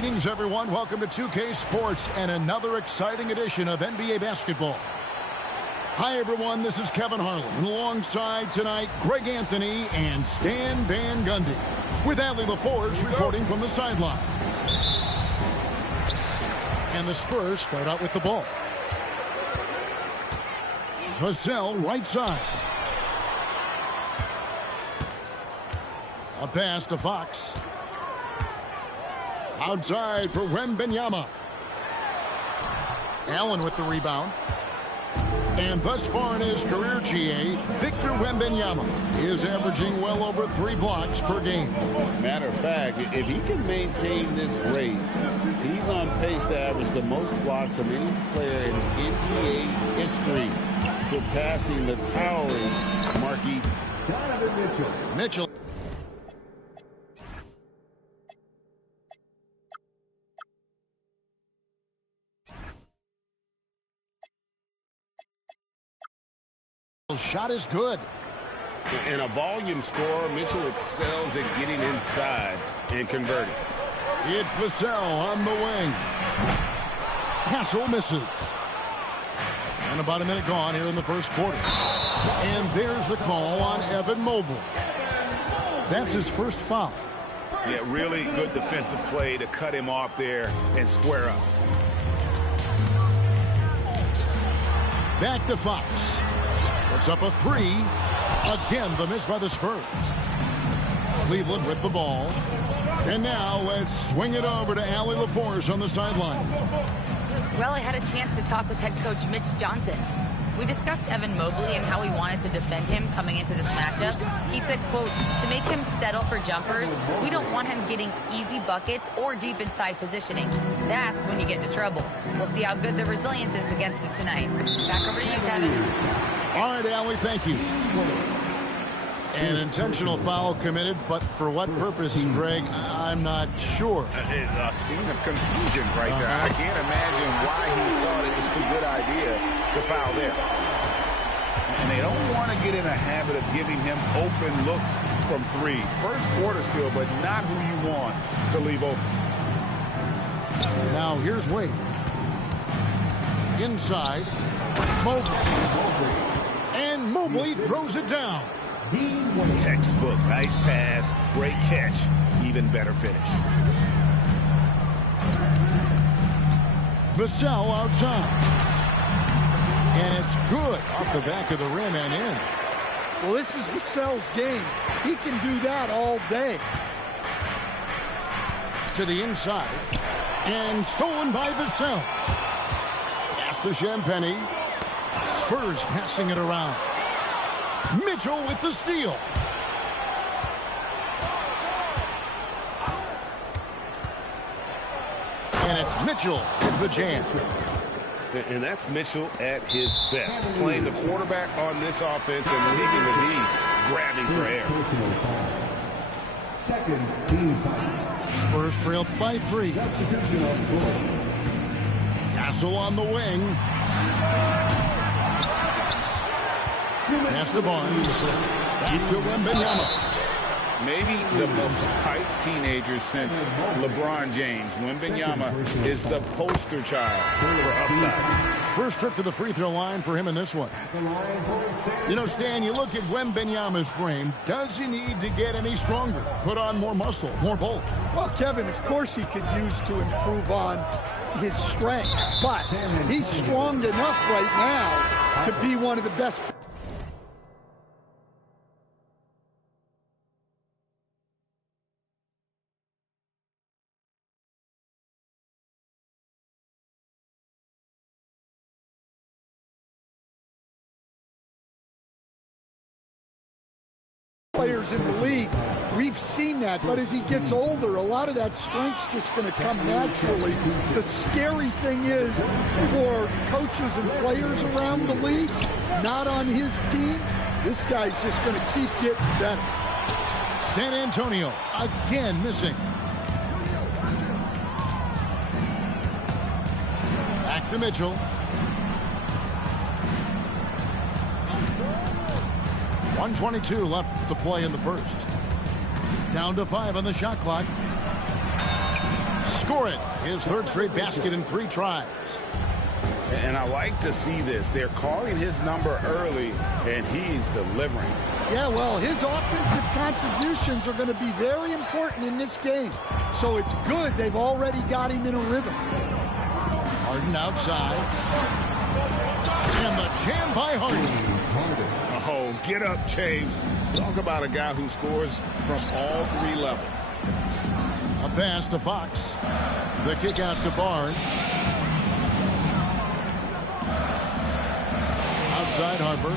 Greetings, everyone. Welcome to 2K Sports and another exciting edition of NBA basketball. Hi, everyone. This is Kevin Harlan. And alongside tonight, Greg Anthony and Stan Van Gundy. With Adley LaForce reporting from the sideline. And the Spurs start out with the ball. Vassell, right side. A pass to Fox. Outside for Wembanyama. Allen with the rebound. And thus far in his career, GA, Victor Wembanyama is averaging well over 3 blocks per game. Matter of fact, if he can maintain this rate, he's on pace to average the most blocks of any player in NBA history, surpassing the towering Marquis Mitchell. Shot is good. In a volume scorer, Mitchell excels at getting inside and converting. It's Vassell on the wing. Castle misses. And about a minute gone here in the first quarter. And there's the call on Evan Mobley. That's his first foul. Yeah, really good defensive play to cut him off there and square up. Back to Fox. Puts up a 3. Again, the miss by the Spurs. Cleveland with the ball. And now let's swing it over to Adley LaForce on the sideline. Well, I had a chance to talk with head coach Mitch Johnson. We discussed Evan Mobley and how we wanted to defend him coming into this matchup. He said, quote, to make him settle for jumpers, we don't want him getting easy buckets or deep inside positioning. That's when you get into trouble. We'll see how good the resilience is against him tonight. Back over to you, Kevin. All right, Adley, thank you. An intentional foul committed, but for what purpose, Greg, I'm not sure. A scene of confusion right there. I can't imagine why he thought it was a good idea to foul there. And they don't want to get in a habit of giving him open looks from 3. First quarter still, but not who you want to leave open. Now here's Wade. Inside. Mobley. And Mobley throws it down. Textbook. Nice pass. Great catch. Even better finish. Vassell outside. And it's good off the back of the rim and in. Well, this is Vassell's game. He can do that all day. To the inside. And stolen by Vassell. Pass to Champagnie. Spurs passing it around. Mitchell with the steal. And it's Mitchell with the jam. And that's Mitchell at his best. Playing the quarterback on this offense and leaving the lead, grabbing for air. Second team. Spurs trailed by 3. Castle on the wing. Pass to Barnes. Back to Wembanyama. Maybe the most hyped teenager since LeBron James. Wembanyama is the poster child for upside. First trip to the free throw line for him in this one. You know, Stan, you look at Wembanyama's frame. Does he need to get any stronger? Put on more muscle, more bulk? Well, Kevin, of course he could use to improve on his strength. But he's strong enough right now to be one of the best players in the league. We've seen that, but as he gets older, a lot of that strength's just going to come naturally. The scary thing is for coaches and players around the league, not on his team, this guy's just going to keep getting better. San Antonio again missing. Back to Mitchell. 1:22 left to play in the first. Down to 5 on the shot clock. score it. His third straight basket in 3 tries. And I like to see this. They're calling his number early, and he's delivering. Yeah, well, his offensive contributions are going to be very important in this game. So it's good they've already got him in a rhythm. Harden outside. And the jam by Harden. Oh, get up, James. Talk about a guy who scores from all 3 levels. A pass to Fox. The kick out to Barnes. Outside Harper.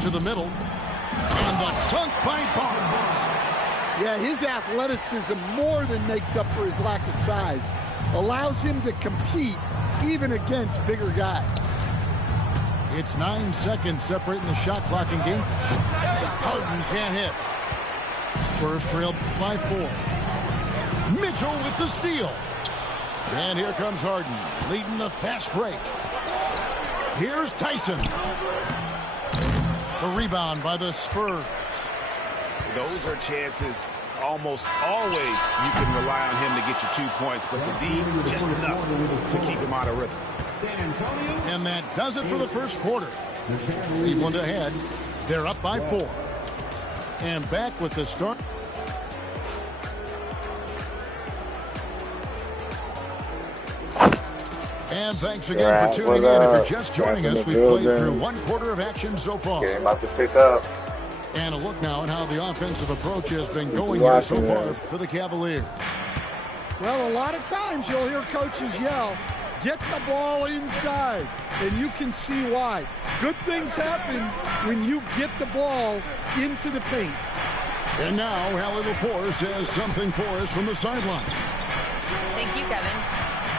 To the middle. And the dunk by Barnes. Yeah, his athleticism more than makes up for his lack of size. Allows him to compete even against bigger guys. It's 9 seconds separating the shot clock and game. Harden can't hit. Spurs trail by 4. Mitchell with the steal. And here comes Harden, leading the fast break. Here's Tyson. The rebound by the Spurs. Those are chances almost always you can rely on him to get you 2 points, but the D just enough to keep him out of rhythm. And that does it for the first quarter. Cleveland ahead. They're up by 4. And back with the start. And thanks again for tuning in. If you're just joining us, we've played through 1 quarter of action so far. Game about to pick up. And a look now at how the offensive approach has been going here so far for the Cavaliers. Well, a lot of times you'll hear coaches yell, get the ball inside, and you can see why. Good things happen when you get the ball into the paint. And now, Allie LaForce has something for us from the sideline. Thank you, Kevin.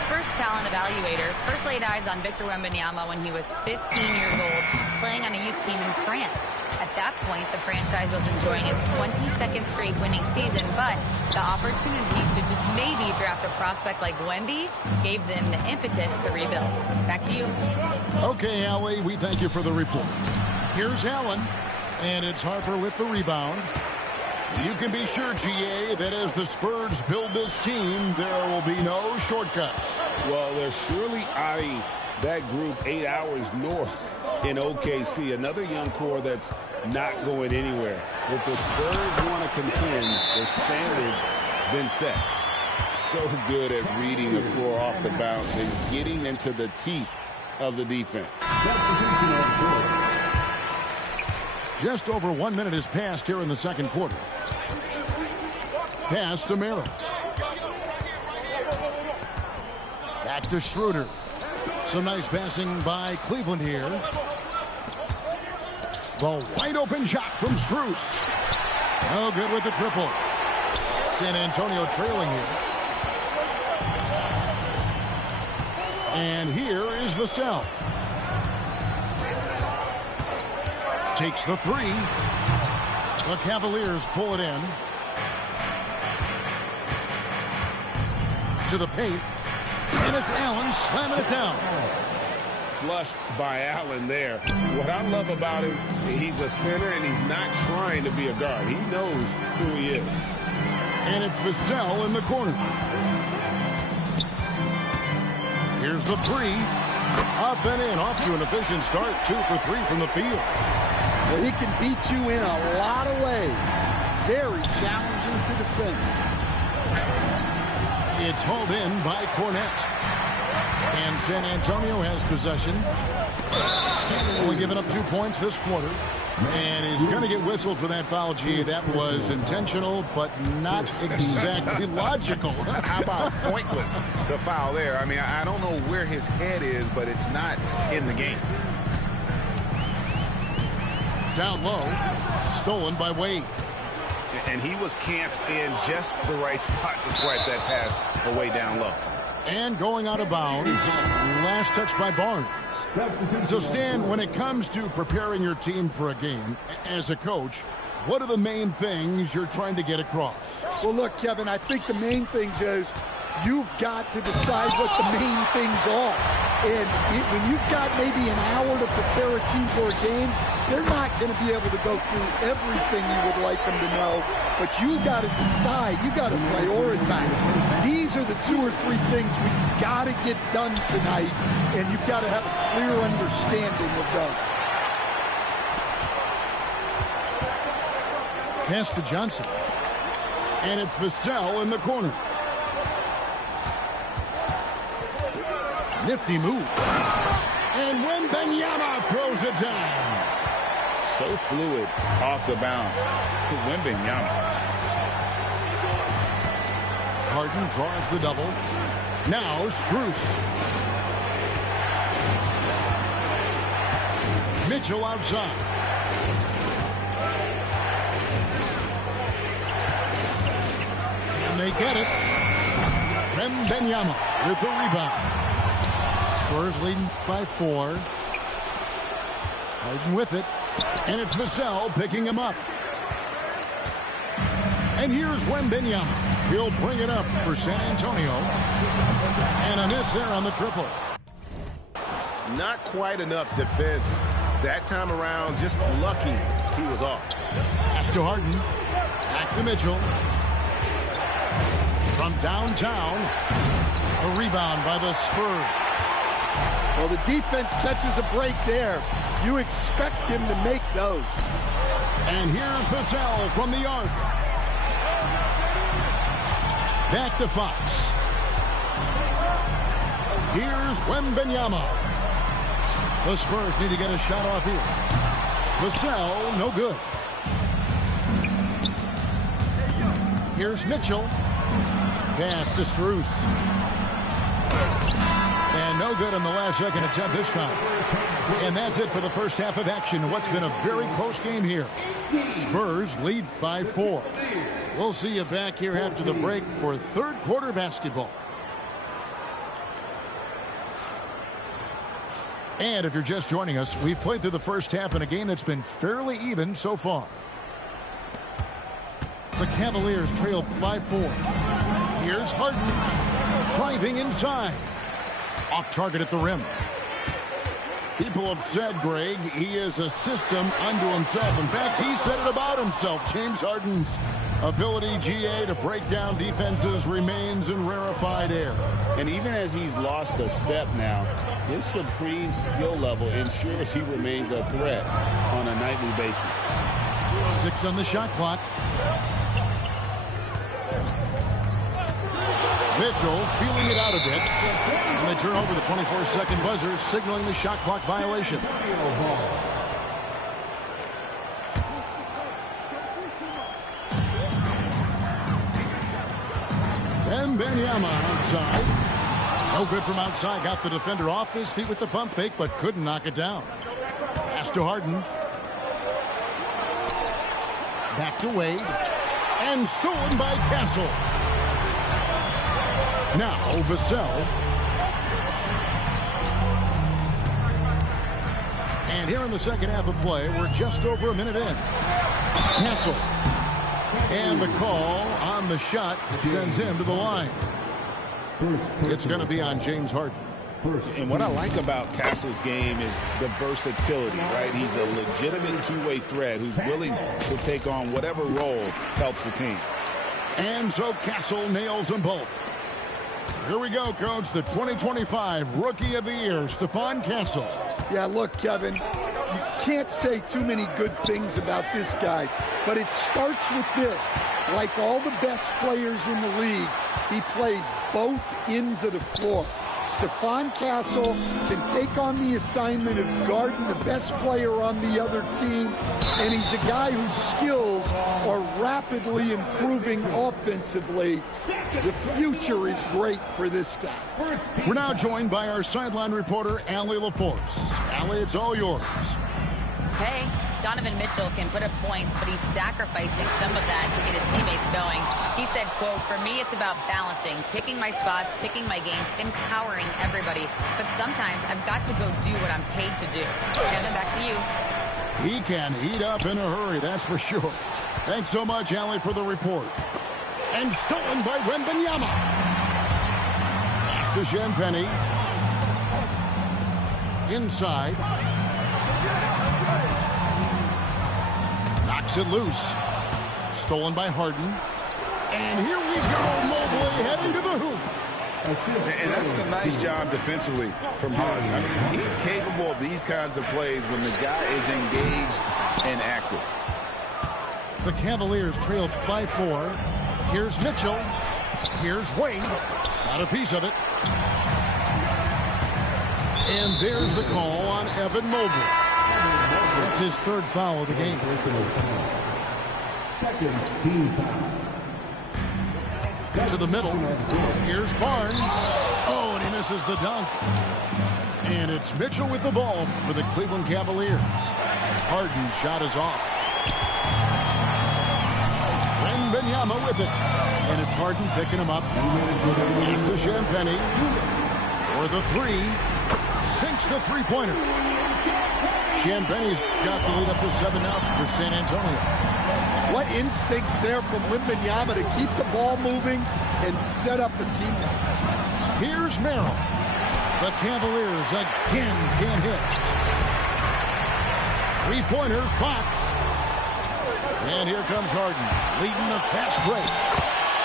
Spurs talent evaluators first laid eyes on Victor Wembanyama when he was 15 years old, playing on a youth team in France. At that point, the franchise was enjoying its 22nd straight winning season, but the opportunity to just maybe draft a prospect like Wemby gave them the impetus to rebuild. Back to you. Okay, Allie, we thank you for the report. Here's Allen, and it's Harper with the rebound. You can be sure, GA, that as the Spurs build this team, there will be no shortcuts. Well, they're surely eyeing that group 8 hours north in OKC, another young core that's not going anywhere. If the Spurs want to contend, the standard's been set. So good at reading the floor off the bounce and getting into the teeth of the defense. Just over 1 minute has passed here in the second quarter. Pass to Miller. Back to Schroeder. Some nice passing by Cleveland here. The wide open shot from Strus. No good with the triple. San Antonio trailing here. And here is Vassell. Takes the 3. The Cavaliers pull it in. To the paint. And it's Allen slamming it down. Flushed by Allen there. What I love about him, he's a center and he's not trying to be a guard. He knows who he is. And it's Vassell in the corner. Here's the 3. Up and in. Off to an efficient start. 2 for 3 from the field. Well, he can beat you in a lot of ways. Very challenging to defend. It's hauled in by Cornette. And San Antonio has possession. Only giving up 2 points this quarter. And he's going to get whistled for that foul, G. That was intentional, but not exactly logical. How about pointless to foul there? I mean, I don't know where his head is, but it's not in the game. Down low. Stolen by Wade. And he was camped in just the right spot to swipe that pass away down low. And going out of bounds. Last touch by Barnes. So, Stan, when it comes to preparing your team for a game, as a coach, what are the main things you're trying to get across? Well, look, Kevin, I think the main things is you've got to decide what the main things are. And when you've got maybe an hour to prepare a team for a game, they're not going to be able to go through everything you would like them to know. But you got to decide. You got to prioritize. These are the 2 or 3 things we got to get done tonight, and you've got to have a clear understanding of those. Pass to Johnson. And it's Vassell in the corner. Nifty move. And Wembanyama throws it down. So fluid off the bounce. Wembanyama. Harden draws the double. Now Strus. Mitchell outside. And they get it. Wembanyama with the rebound. Spurs leading by 4. Harden with it. And it's Vassell picking him up. And here's Wembanyama. He'll bring it up for San Antonio. And a miss there on the triple. Not quite enough defense that time around. Just lucky he was off. Pass to Harden. Back to Mitchell. From downtown. A rebound by the Spurs. Well, the defense catches a break there. You expect him to make those. And here's Vassell from the arc. Back to Fox. Here's Wembanyama. The Spurs need to get a shot off here. Vassell, no good. Here's Mitchell. Pass to Strus. And no good on the last second attempt this time. And that's it for the first half of action. What's been a very close game here. Spurs lead by 4. We'll see you back here after the break for third quarter basketball. And if you're just joining us, we've played through the first half in a game that's been fairly even so far. The Cavaliers trail by 4. Here's Harden driving inside. Off target at the rim. People have said, Greg, he is a system unto himself. In fact, he said it about himself. James Harden's ability, GA, to break down defenses remains in rarefied air. And even as he's lost a step now, his supreme skill level ensures he remains a threat on a nightly basis. 6 on the shot clock. Mitchell feeling it out a bit. And they turn over the 24-second buzzer, signaling the shot clock violation. Wembanyama outside. No good from outside. Got the defender off his feet with the pump fake, but couldn't knock it down. Pass to Harden. Back to Wade. And stolen by Castle. Now Vassell. And here in the second half of play, we're just over a minute in. Castle. And the call on the shot that sends him to the line. It's going to be on James Harden. And what I like about Castle's game is the versatility, right? He's a legitimate two-way threat who's willing to take on whatever role helps the team. And so Castle nails them both. Here we go, Coach. The 2025 Rookie of the Year, Stephon Castle. Yeah, look, Kevin, you can't say too many good things about this guy, but it starts with this. Like all the best players in the league, he plays both ends of the floor. Stephon Castle can take on the assignment of guarding the best player on the other team, and he's a guy whose skills are rapidly improving offensively. The future is great for this guy. We're now joined by our sideline reporter, Allie LaForce. Allie, it's all yours. Hey, Donovan Mitchell can put up points, but he's sacrificing some of that to get his teammates going. He said, quote, "For me, it's about balancing, picking my spots, picking my games, empowering everybody. But sometimes I've got to go do what I'm paid to do." Kevin, back to you. He can heat up in a hurry, that's for sure. Thanks so much, Allie, for the report. And stolen by Wembanyama. Pass to Champagnie. Inside. Knocks it loose. Stolen by Harden. And here we go, Mobley heading to the hoop. And that's a nice job defensively from Harden. I mean, he's capable of these kinds of plays when the guy is engaged and active. The Cavaliers trail by 4. Here's Mitchell. Here's Wade. Got a piece of it. And there's the call on Evan Mobley. That's his 3rd foul of the game. Second team foul. To the middle. Here's Barnes. Oh, and he misses the dunk. And it's Mitchell with the ball for the Cleveland Cavaliers. Harden's shot is off. Wembanyama with it. And it's Harden picking him up. Here's to Champagnie. For the 3. Sinks the three-pointer. Champagnie's got the lead up to 7 now for San Antonio. What instincts there from Wembanyama to keep the ball moving and set up a teammate. Here's Merrill. The Cavaliers again can't hit. Three-pointer, Fox. And here comes Harden, leading the fast break.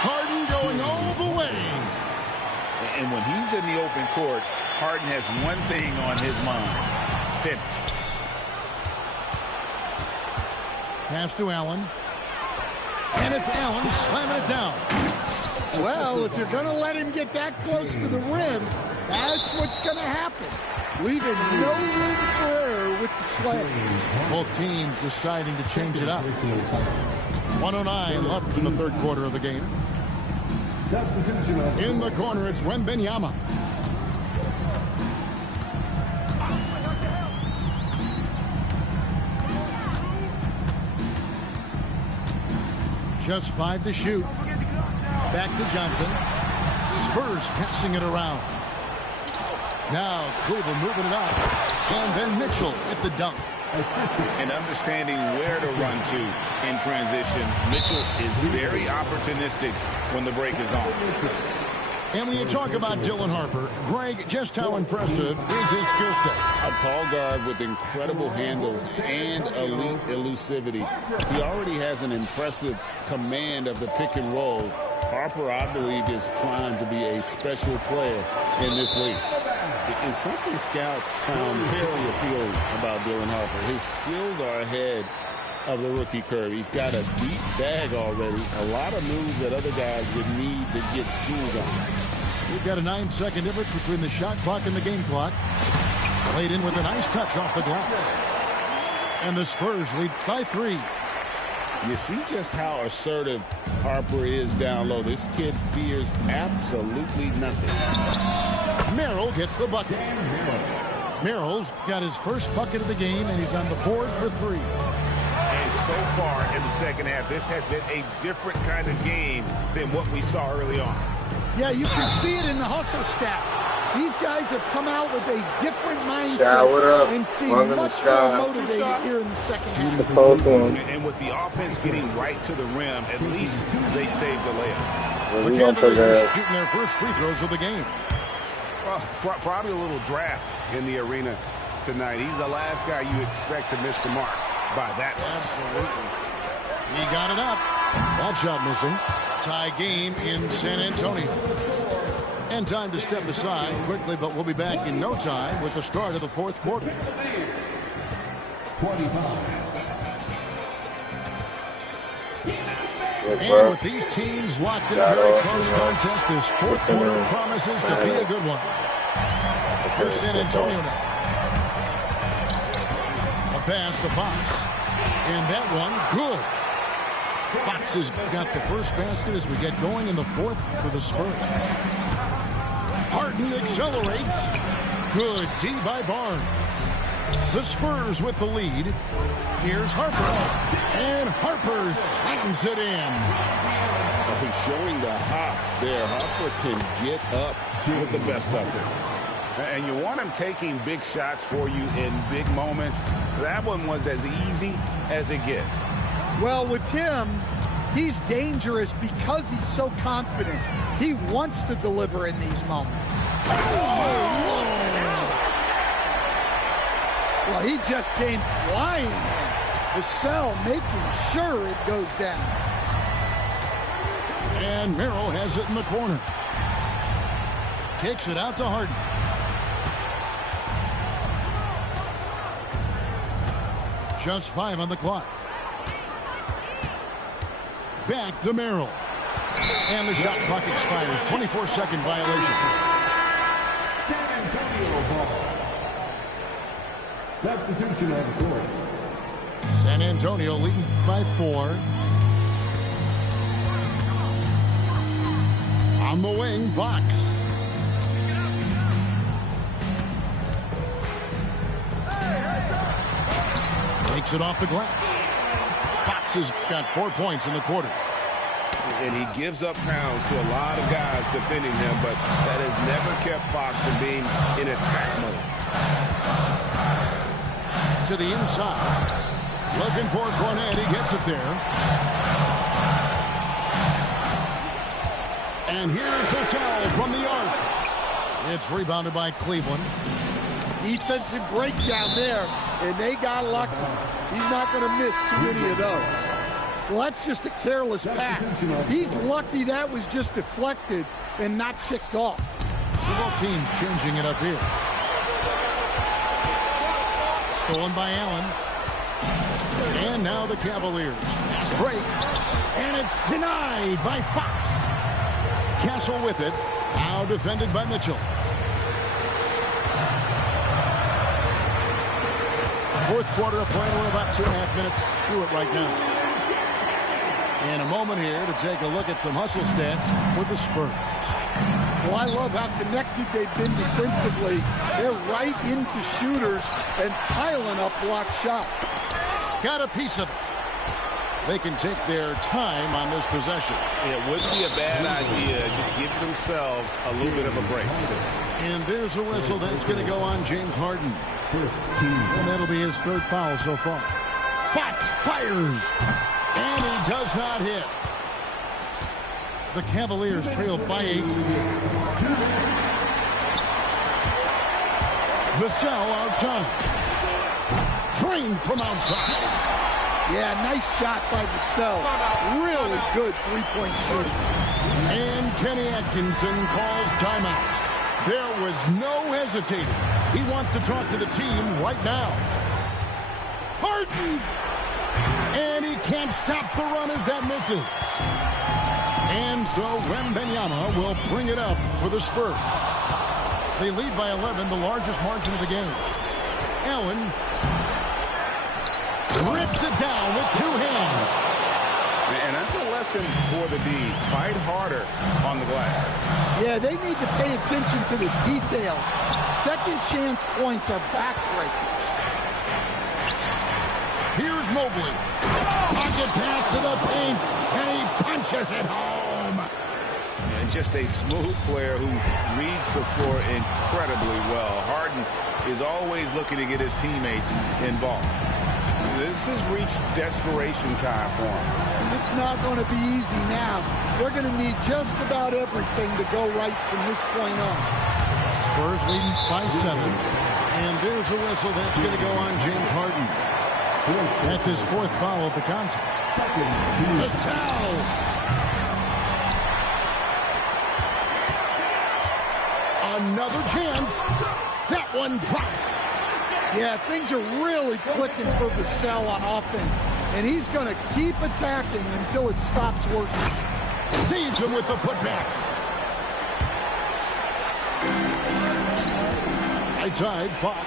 Harden going all the way. And when he's in the open court, Harden has one thing on his mind. Finish. Pass to Allen. And it's Allen slamming it down. Well, if you're going to let him get that close to the rim, that's what's going to happen. Leaving no room for error with the slam. Both teams deciding to change it up. 109 left in the 3rd quarter of the game. In the corner, it's Wembanyama. Just 5 to shoot. Back to Johnson. Spurs passing it around. Now Cleveland moving it up. And then Mitchell at the dunk. And understanding where to run to in transition. Mitchell is very opportunistic when the break is on. And when you talk about Dylan Harper, Greg, just how impressive is his skill set? A tall guard with incredible handles and elite elusivity. He already has an impressive command of the pick and roll. Harper, I believe, is primed to be a special player in this league. And something scouts found very appealing about Dylan Harper. His skills are ahead of the rookie curve. He's got a deep bag already. A lot of moves that other guys would need to get schooled on. We've got a 9-second difference between the shot clock and the game clock. Played in with a nice touch off the glass. And the Spurs lead by 3. You see just how assertive Harper is down low. This kid fears absolutely nothing. Merrill gets the bucket. Merrill's got his first bucket of the game, and he's on the board for 3. And so far in the second half, this has been a different kind of game than what we saw early on. Yeah, you can see it in the hustle stats. These guys have come out with a different mindset and seem much more motivated here in the second half. And with the offense getting right to the rim, at least they saved the layup. The Cavaliers shooting their first free throws of the game. Well, probably a little draft in the arena tonight. He's the last guy you expect to miss the mark by that much. Absolutely. He got it up. That shot missing. Tie game in San Antonio. And time to step aside quickly, but we'll be back in no time with the start of the 4th quarter. 25. And with these teams locked in a very close contest, this 4th quarter promises to be a good one. Here's San Antonio now. A pass to Fox. And that one, good. Fox has got the first basket as we get going in the 4th for the Spurs. Harden accelerates. Good D by Barnes. The Spurs with the lead. Here's Harper. And Harper slams it in. He's showing the hops there. Harper can get up with the best of them. And you want him taking big shots for you in big moments. That one was as easy as it gets. Well, with him, he's dangerous because he's so confident. He wants to deliver in these moments. Well, he just came flying in. Vassell making sure it goes down. And Merrill has it in the corner. Kicks it out to Harden. Just 5 on the clock. Back to Merrill. And the shot clock expires. 24-second violation. San Antonio ball. Substitution on the court. San Antonio leading by 4. On the wing, Fox. Takes it off the glass. Fox has got 4 points in the quarter. And he gives up pounds to a lot of guys defending him, but that has never kept Fox from being in attack mode. To the inside. Looking for Cornet. He gets it there. And here's Vassell from the arc. It's rebounded by Cleveland. Defensive breakdown there, and they got lucky. He's not going to miss too many of those. Well, that's just a careless pass. He's lucky that was just deflected and not kicked off. So both teams changing it up here. Stolen by Allen. And now the Cavaliers. Fast break. And it's denied by Fox. Castle with it. Now defended by Mitchell. Fourth quarter of play. We're about 2.5 minutes through it right now. And a moment here to take a look at some hustle stats for the Spurs. Well, I love how connected they've been defensively. They're right into shooters and piling up block shots. Got a piece of it. They can take their time on this possession. It wouldn't be a bad idea. Just give themselves a little bit of a break. And there's a whistle that's going to go on James Harden. And that'll be his 3rd foul so far. Fox fires. And he does not hit. The Cavaliers trail by 8. Vassell outside. Trained from outside. Yeah, nice shot by Vassell. Really good three-point shooting. And Kenny Atkinson calls timeout. There was no hesitating. He wants to talk to the team right now. Harden! And he can't stop the run as that misses. And so Wembanyama will bring it up for the Spurs. They lead by 11, the largest margin of the game. Allen rips it down with 2 hands. And that's a lesson for the D. Fight harder on the glass. Yeah, they need to pay attention to the details. Second chance points are backbreakers. Here's Mobley. Pocket pass to the paint, and he punches it home. And just a smooth player who reads the floor incredibly well. Harden is always looking to get his teammates involved. This has reached desperation time for him. It's not going to be easy now. They're going to need just about everything to go right from this point on. Spurs leading by 7. And there's a whistle that's going to go on James Harden. That's his 4th foul of the contest. Vassell. Another chance. That one drops. Yeah, things are really clicking for Vassell on offense. And he's going to keep attacking until it stops working. Sees him with the putback. Right side, Fox.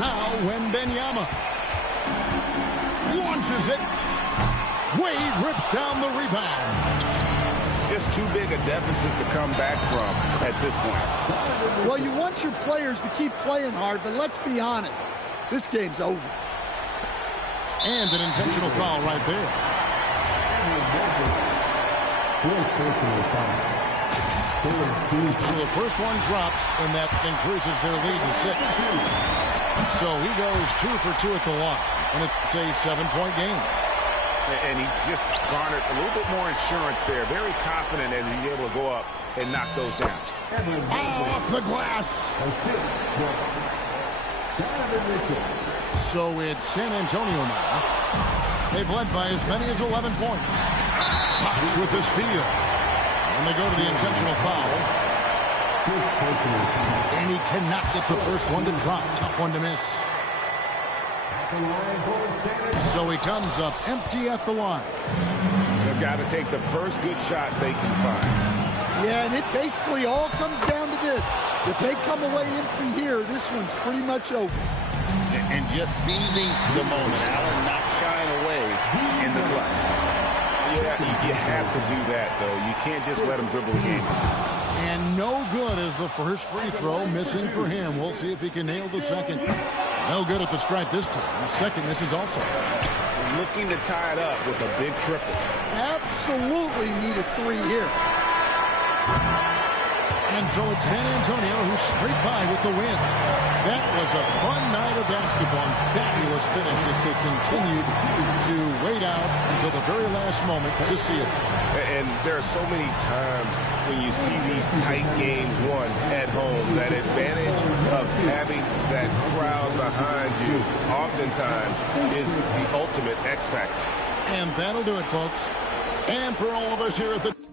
Now Wembanyama launches it. Wade rips down the rebound. Just too big a deficit to come back from at this point. Well, you want your players to keep playing hard, but let's be honest. This game's over. And an intentional foul right there. So the first one drops, and that increases their lead to 6. So he goes 2 for 2 at the line, and it's a 7-point game. And he just garnered a little bit more insurance there. Very confident as he's able to go up and knock those down. Off the glass. So it's San Antonio now. They've led by as many as 11 points. Fox with the steal. And they go to the intentional foul. And he cannot get the first one to drop. Tough one to miss. So he comes up empty at the line. They've got to take the first good shot they can find. Yeah, and it basically all comes down to this. If they come away empty here, this one's pretty much over. And just seizing the moment. Allen not shying away in the clutch. Yeah, you have to do that, though. You can't just let him dribble the game. And no good as the first free throw missing for him. We'll see if he can nail the second. No good at the stripe this time. The second misses also. Looking to tie it up with a big triple. Absolutely need a three here. And so it's San Antonio who's straight by with the win. That was a fun night of basketball and fabulous finish as they continued to wait out until the very last moment to see it. And there are so many times when you see these tight games won at home, that advantage of having that crowd behind you oftentimes is the ultimate X factor. And that'll do it, folks. And for all of us here at the